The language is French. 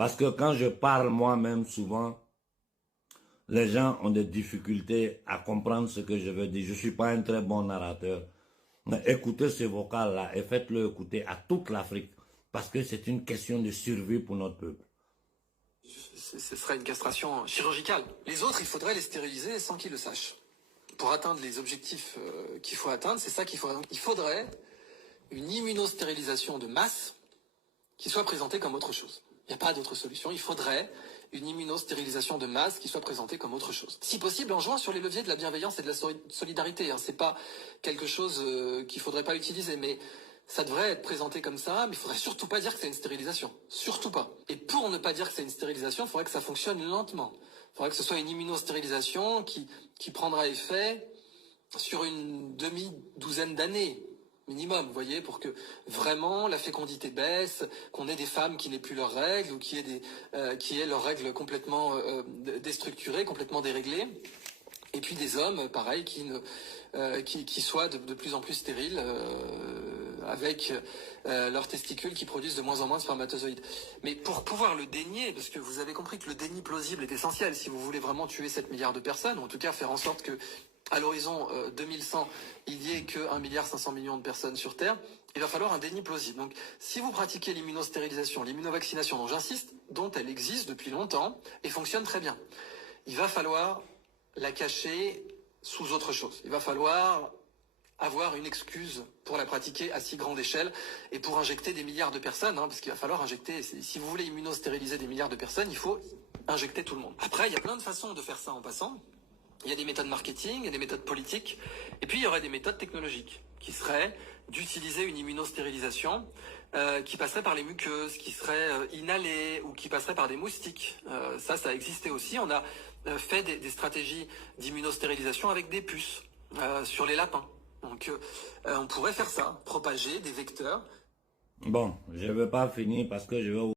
Parce que quand je parle moi-même souvent, les gens ont des difficultés à comprendre ce que je veux dire. Je ne suis pas un très bon narrateur. Mais écoutez ce vocal-là et faites-le écouter à toute l'Afrique. Parce que c'est une question de survie pour notre peuple. Ce serait une castration chirurgicale. Les autres, il faudrait les stériliser sans qu'ils le sachent. Pour atteindre les objectifs qu'il faut atteindre, c'est ça qu'il faudrait. Donc, il faudrait une immunostérilisation de masse qui soit présentée comme autre chose. Il n'y a pas d'autre solution. Il faudrait une immunostérilisation de masse qui soit présentée comme autre chose. Si possible, en jouant sur les leviers de la bienveillance et de la solidarité. C'est pas quelque chose qu'il faudrait pas utiliser, mais ça devrait être présenté comme ça, mais il faudrait surtout pas dire que c'est une stérilisation. Surtout pas. Et pour ne pas dire que c'est une stérilisation, il faudrait que ça fonctionne lentement. Il faudrait que ce soit une immunostérilisation qui prendra effet sur une demi-douzaine d'années minimum, vous voyez, pour que vraiment la fécondité baisse, qu'on ait des femmes qui n'aient plus leurs règles ou qui aient leurs règles complètement déstructurées, complètement déréglées. Et puis des hommes, pareil, qui soient de plus en plus stériles, avec leurs testicules qui produisent de moins en moins de spermatozoïdes. Mais pour pouvoir le dénier, parce que vous avez compris que le déni plausible est essentiel, si vous voulez vraiment tuer 7 milliards de personnes, ou en tout cas faire en sorte que à l'horizon 2100, il n'y ait que 1,5 milliard de personnes sur Terre, il va falloir un déni plausible. Donc, si vous pratiquez l'immunostérilisation, l'immunovaccination, dont j'insiste, dont elle existe depuis longtemps et fonctionne très bien, il va falloir la cacher sous autre chose. Il va falloir avoir une excuse pour la pratiquer à si grande échelle et pour injecter des milliards de personnes, parce qu'il va falloir injecter, si vous voulez immunostériliser des milliards de personnes, il faut injecter tout le monde. Après, il y a plein de façons de faire ça en passant. Il y a des méthodes marketing, il y a des méthodes politiques, et puis il y aurait des méthodes technologiques, qui seraient d'utiliser une immunostérilisation qui passerait par les muqueuses, qui serait inhalée, ou qui passerait par des moustiques. Ça a existé aussi. On a fait des stratégies d'immunostérilisation avec des puces sur les lapins. Donc on pourrait faire ça, propager des vecteurs. Bon, je ne vais pas finir parce que je vais